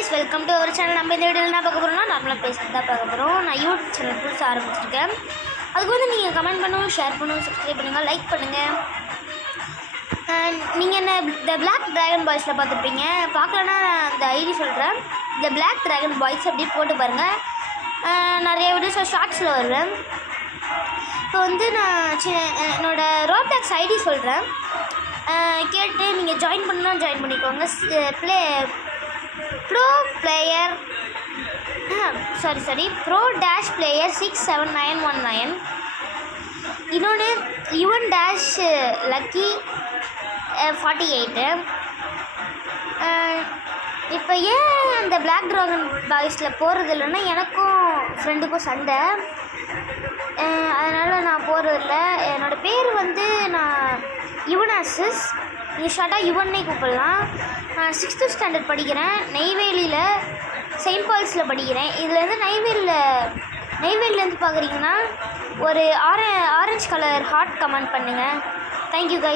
Guys, welcome to our channel. நம்ம இந்த வீடியோவில் என்ன பார்க்க போகிறோம்னா நார்மலாக பேசிட்டு தான் பார்க்க போகிறோம். நான் யூடியூப் சேனல் புதுசாக ஆரம்பிச்சிருக்கேன். அதுக்கு வந்து நீங்கள் கமெண்ட் பண்ணுங்கள், ஷேர் பண்ணுங்கள், சப்ஸ்கிரைப் பண்ணுங்கள், லைக் பண்ணுங்கள். நீங்கள் என்ன த பிளாக் ட்ராகன் பாய்ஸில் பார்த்துருப்பீங்க. பார்க்கலன்னா நான் அந்த ஐடி சொல்கிறேன். த பிளாக் ட்ராகன் பாய்ஸ் அப்படி போட்டு பாருங்கள். நிறைய வீடியோஸ் ஷார்ட்ஸில் வருவேன். இப்போ வந்து நான் என்னோடய ரோப்ளாக்ஸ் ஐடி சொல்கிறேன். கேட்டு நீங்கள் ஜாயின் பண்ணால் ஜாயின் பண்ணிக்கோங்க. Bro dash player 67919. இன்னொன்று யுவன் டேஷ் லக்கி 48. இப்போ ஏன் அந்த பிளாக் ட்ராகன் பாய்ஸில் போகிறது இல்லைன்னா எனக்கும் ஃப்ரெண்டுக்கும் சண்டை, அதனால் நான் போகிறதில்ல. என்னோடய பேர் வந்து நான் யுவனாசிஸ், நீங்கள் ஷார்ட்டாக யுவன்னே கூப்பிடலாம். நான் 6th ஸ்டாண்டர்ட் படிக்கிறேன். நெய்வேலியில் செயின்ட் பால்ஸில் படிக்கிறேன். இதுலேருந்து நெய்வேலியிலேருந்து பார்க்குறீங்கன்னா ஒரு ஆரஞ்சு கலர் ஹார்ட் கமெண்ட் பண்ணுங்கள். Thank you guys.